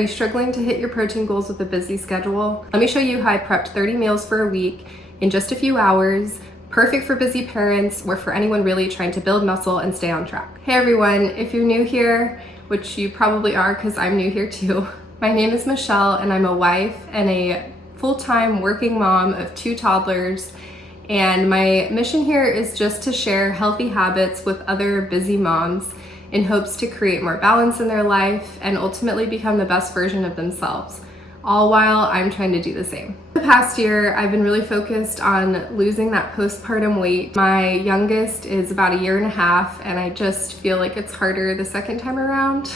Are you struggling to hit your protein goals with a busy schedule? Let me show you how I prepped 30 meals for a week in just a few hours, perfect for busy parents or for anyone really trying to build muscle and stay on track. Hey everyone, if you're new here, which you probably are because I'm new here too, my name is Michelle and I'm a wife and a full-time working mom of 2 toddlers. And my mission here is just to share healthy habits with other busy moms in hopes to create more balance in their life and ultimately become the best version of themselves, all while I'm trying to do the same. The past year, I've been really focused on losing that postpartum weight. My youngest is about 1.5 years, and I just feel like it's harder the second time around.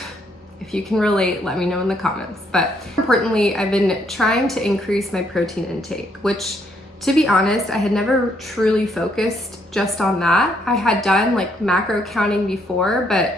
If you can relate, let me know in the comments. But importantly, I've been trying to increase my protein intake, which, to be honest, I had never truly focused just on that. I had done like macro counting before, but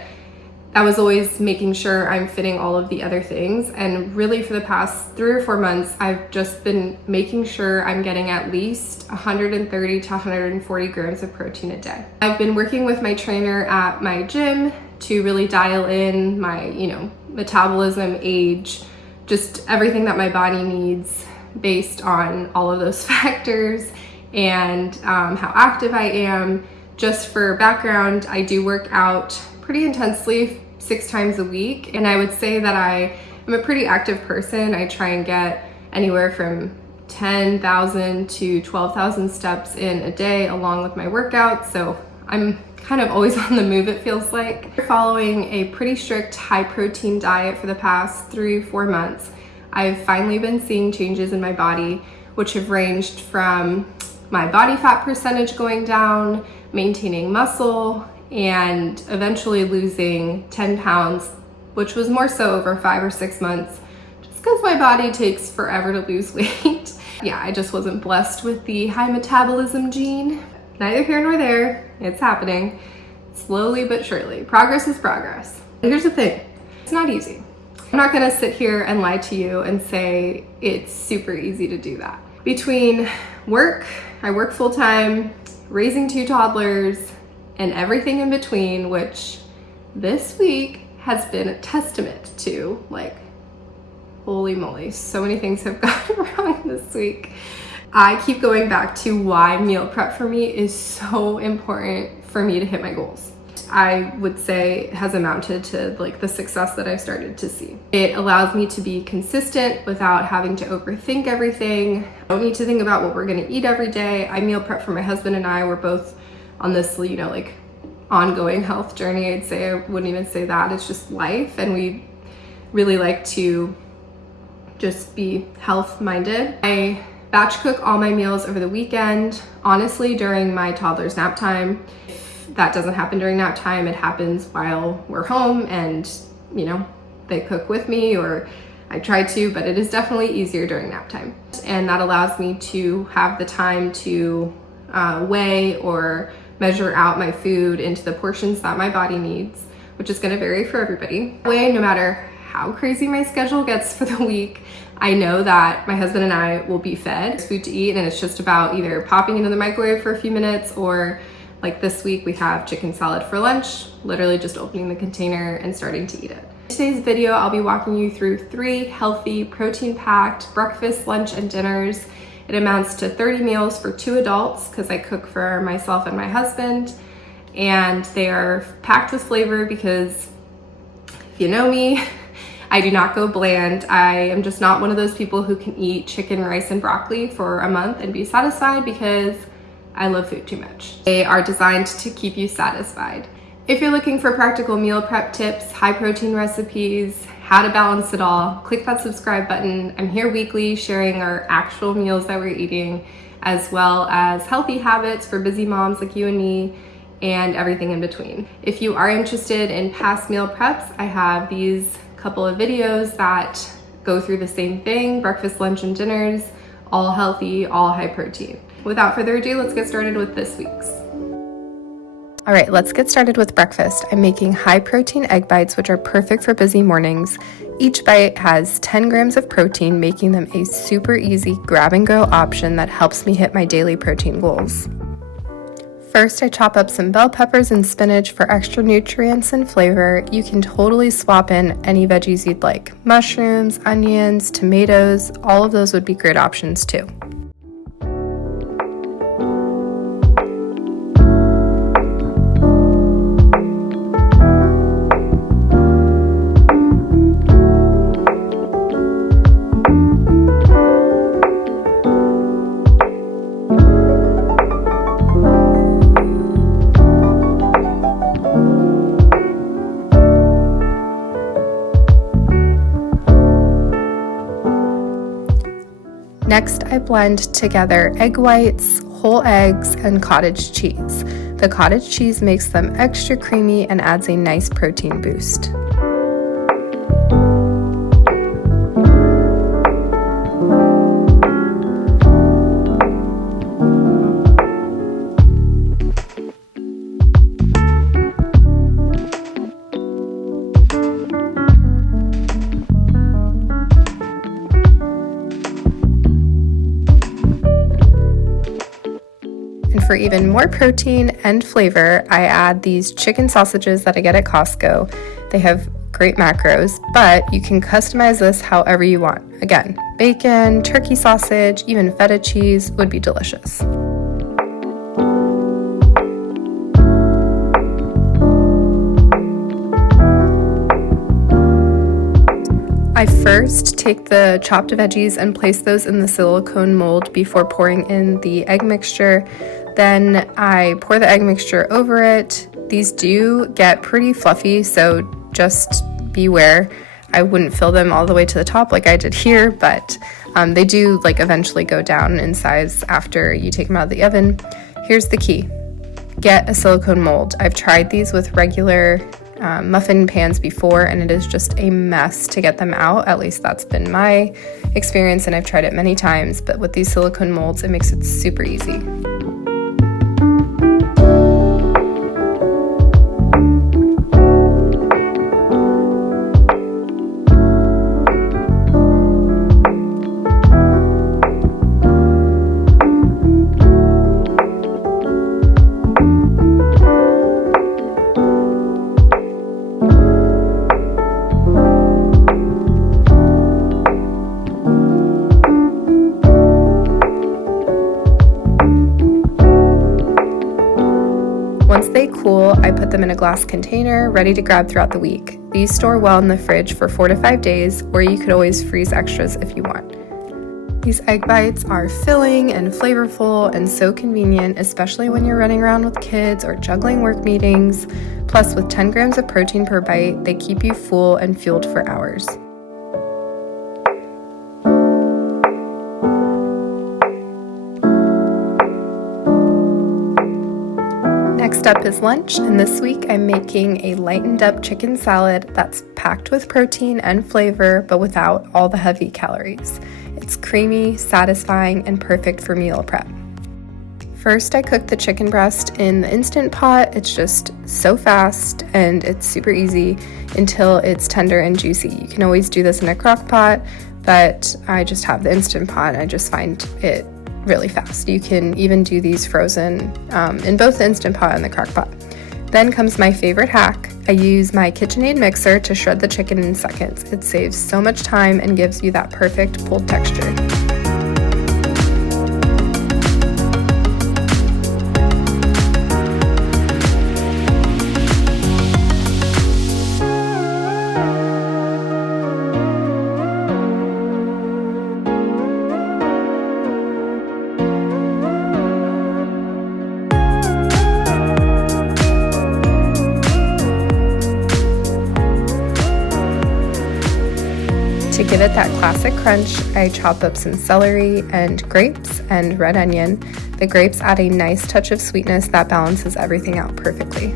I was always making sure I'm fitting all of the other things. And really for the past 3 or 4 months, I've just been making sure I'm getting at least 130 to 140 grams of protein a day. I've been working with my trainer at my gym to really dial in my, metabolism, age, just everything that my body needs based on all of those factors and how active I am. Just for background, I do work out pretty intensely 6 times a week, and I would say that I am a pretty active person. I try and get anywhere from 10,000 to 12,000 steps in a day along with my workouts, so I'm kind of always on the move, it feels like. Following a pretty strict high protein diet for the past 3-4 months, I've finally been seeing changes in my body, which have ranged from my body fat percentage going down, maintaining muscle, and eventually losing 10 pounds, which was more so over 5 or 6 months, just because my body takes forever to lose weight. Yeah, I just wasn't blessed with the high metabolism gene. Neither here nor there, it's happening. Slowly but surely. Progress is progress. And here's the thing, it's not easy. I'm not gonna sit here and lie to you and say it's super easy to do that. Between work, I work full-time, raising 2 toddlers, and everything in between, which this week has been a testament to, like, holy moly, so many things have gone wrong this week. I keep going back to why meal prep for me is so important for me to hit my goals. I would say it has amounted to like the success that I've started to see. It allows me to be consistent without having to overthink everything. I don't need to think about what we're gonna eat every day. I meal prep for my husband and I. We're both on this, like ongoing health journey. I'd say, I wouldn't even say that. It's just life. And we really like to just be health minded. I batch cook all my meals over the weekend, honestly, during my toddler's nap time. That doesn't happen during nap time. It happens while we're home and, they cook with me, or I try to, but it is definitely easier during nap time. And that allows me to have the time to weigh or measure out my food into the portions that my body needs, which is gonna vary for everybody. That way, no matter how crazy my schedule gets for the week, I know that my husband and I will be fed food to eat, and it's just about either popping into the microwave for a few minutes, or like this week we have chicken salad for lunch, literally just opening the container and starting to eat it. In today's video, I'll be walking you through 3 healthy, protein-packed breakfast, lunch, and dinners. It amounts to 30 meals for 2 adults because I cook for myself and my husband, and they are packed with flavor because if you know me, I do not go bland. I am just not one of those people who can eat chicken, rice, and broccoli for a month and be satisfied, because I love food too much. They are designed to keep you satisfied. If you're looking for practical meal prep tips, high protein recipes, how to balance it all, click that subscribe button. I'm here weekly sharing our actual meals that we're eating, as well as healthy habits for busy moms like you and me, and everything in between. If you are interested in past meal preps, I have these couple of videos that go through the same thing: breakfast, lunch, and dinners, all healthy, all high protein. Without further ado, let's get started with this week's. All right, let's get started with breakfast. I'm making high protein egg bites, which are perfect for busy mornings. Each bite has 10 grams of protein, making them a super easy grab and go option that helps me hit my daily protein goals. First, I chop up some bell peppers and spinach for extra nutrients and flavor. You can totally swap in any veggies you'd like. Mushrooms, onions, tomatoes, all of those would be great options too. Next, I blend together egg whites, whole eggs, and cottage cheese. The cottage cheese makes them extra creamy and adds a nice protein boost. For even more protein and flavor, I add these chicken sausages that I get at Costco. They have great macros, but you can customize this however you want. Again, bacon, turkey sausage, even feta cheese would be delicious. I first take the chopped veggies and place those in the silicone mold before pouring in the egg mixture. Then I pour the egg mixture over it. These do get pretty fluffy, so just beware. I wouldn't fill them all the way to the top like I did here, but they do eventually go down in size after you take them out of the oven. Here's the key. Get a silicone mold. I've tried these with regular muffin pans before, and it is just a mess to get them out. At least that's been my experience, and I've tried it many times, but with these silicone molds, it makes it super easy. Once they cool, I put them in a glass container, ready to grab throughout the week. These store well in the fridge for 4 to 5 days, or you could always freeze extras if you want. These egg bites are filling and flavorful and so convenient, especially when you're running around with kids or juggling work meetings. Plus, with 10 grams of protein per bite, they keep you full and fueled for hours. Next up is lunch, and this week I'm making a lightened-up chicken salad that's packed with protein and flavor, but without all the heavy calories. It's creamy, satisfying, and perfect for meal prep. First, I cook the chicken breast in the Instant Pot. It's just so fast and it's super easy until it's tender and juicy. You can always do this in a crock pot, but I just have the Instant Pot and I just find it really fast. You can even do these frozen in both the Instant Pot and the crock pot. Then comes my favorite hack. I use my KitchenAid mixer to shred the chicken in seconds. It saves so much time and gives you that perfect pulled texture. To give it that classic crunch, I chop up some celery and grapes and red onion. The grapes add a nice touch of sweetness that balances everything out perfectly.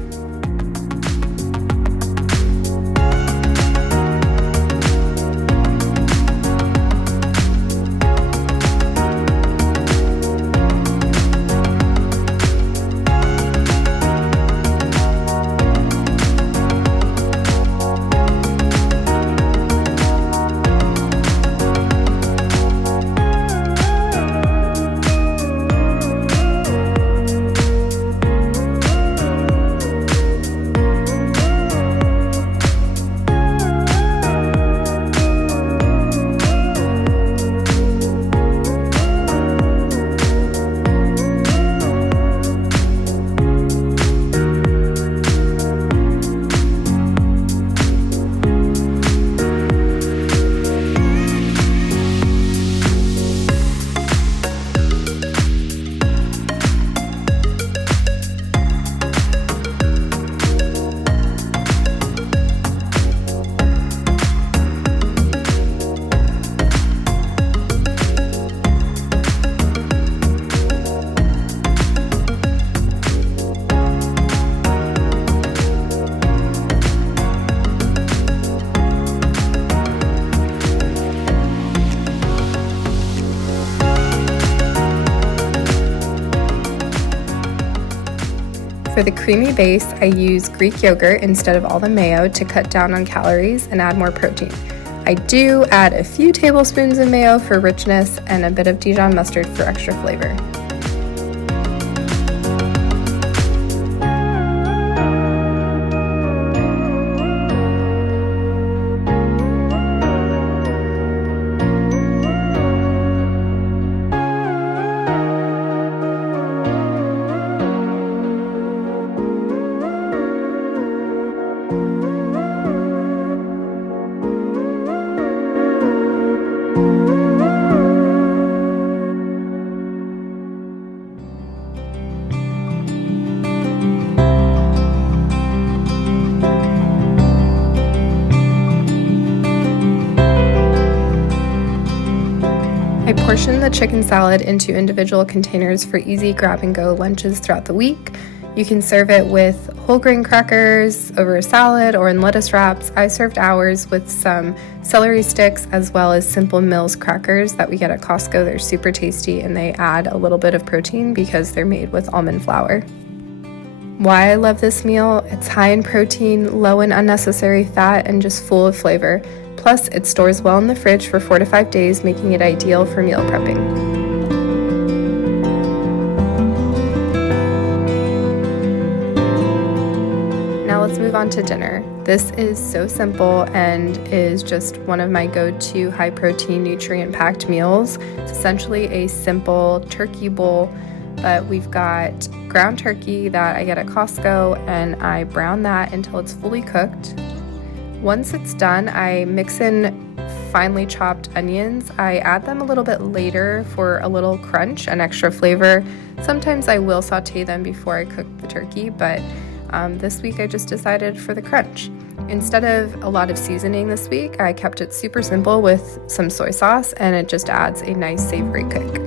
For the creamy base, I use Greek yogurt instead of all the mayo to cut down on calories and add more protein. I do add a few tablespoons of mayo for richness and a bit of Dijon mustard for extra flavor. I portion the chicken salad into individual containers for easy grab-and-go lunches throughout the week. You can serve it with whole grain crackers over a salad or in lettuce wraps. I served ours with some celery sticks as well as Simple Mills crackers that we get at Costco. They're super tasty and they add a little bit of protein because they're made with almond flour. Why I love this meal: it's high in protein, low in unnecessary fat, and just full of flavor. Plus, it stores well in the fridge for 4 to 5 days, making it ideal for meal prepping. Now let's move on to dinner. This is so simple and is just one of my go-to high-protein, nutrient-packed meals. It's essentially a simple turkey bowl, but we've got ground turkey that I get at Costco, and I brown that until it's fully cooked. Once it's done, I mix in finely chopped onions. I add them a little bit later for a little crunch and extra flavor. Sometimes I will saute them before I cook the turkey, but this week I just decided for the crunch. Instead of a lot of seasoning this week, I kept it super simple with some soy sauce, and it just adds a nice savory kick.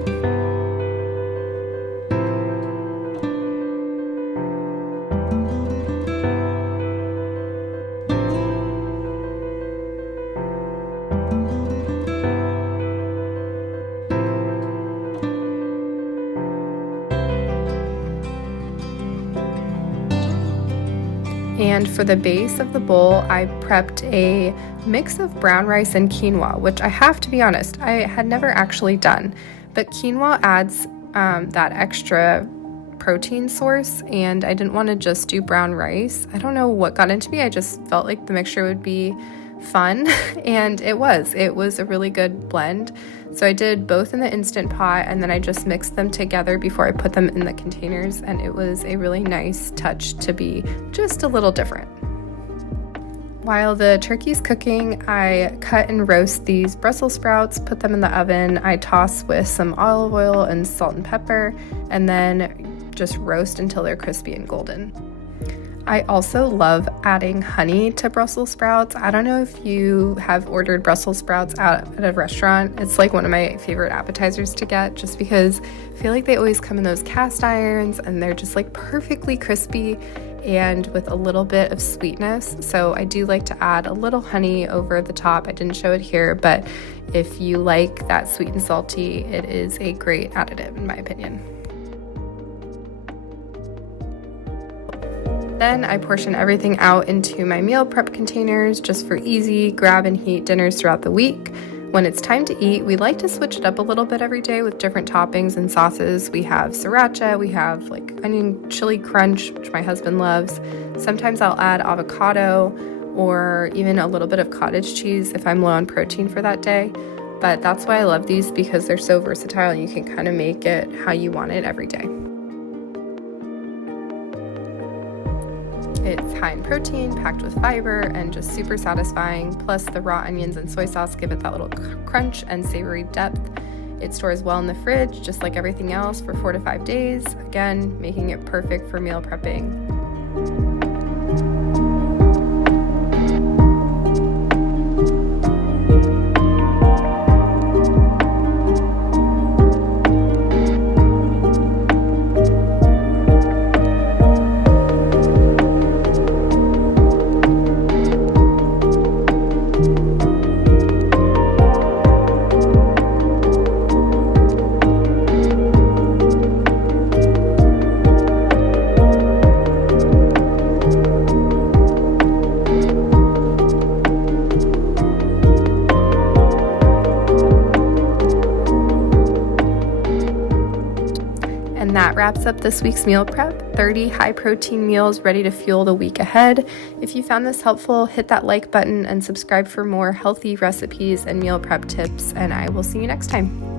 And for the base of the bowl, I prepped a mix of brown rice and quinoa, which I have to be honest, I had never actually done. But quinoa adds that extra protein source, and I didn't want to just do brown rice. I don't know what got into me. I just felt like the mixture would be fun, and it was a really good blend. So I did both in the Instant Pot, and then I just mixed them together before I put them in the containers, and it was a really nice touch to be just a little different. While the turkey's cooking, I cut and roast these Brussels sprouts, put them in the oven. I toss with some olive oil and salt and pepper, and then just roast until they're crispy and golden. I also love adding honey to Brussels sprouts. I don't know if you have ordered Brussels sprouts out at a restaurant. It's like one of my favorite appetizers to get, just because I feel like they always come in those cast irons and they're just like perfectly crispy and with a little bit of sweetness. So I do like to add a little honey over the top. I didn't show it here, but if you like that sweet and salty, it is a great additive in my opinion. Then I portion everything out into my meal prep containers just for easy grab and heat dinners throughout the week. When it's time to eat, we like to switch it up a little bit every day with different toppings and sauces. We have sriracha, we have like onion chili crunch, which my husband loves. Sometimes I'll add avocado or even a little bit of cottage cheese if I'm low on protein for that day. But that's why I love these, because they're so versatile and you can kind of make it how you want it every day. It's high in protein, packed with fiber, and just super satisfying. Plus, the raw onions and soy sauce give it that little crunch and savory depth. It stores well in the fridge, just like everything else, for 4 to 5 days. Again, making it perfect for meal prepping. And that wraps up this week's meal prep, 30 high protein meals ready to fuel the week ahead. If you found this helpful, hit that like button and subscribe for more healthy recipes and meal prep tips, and I will see you next time.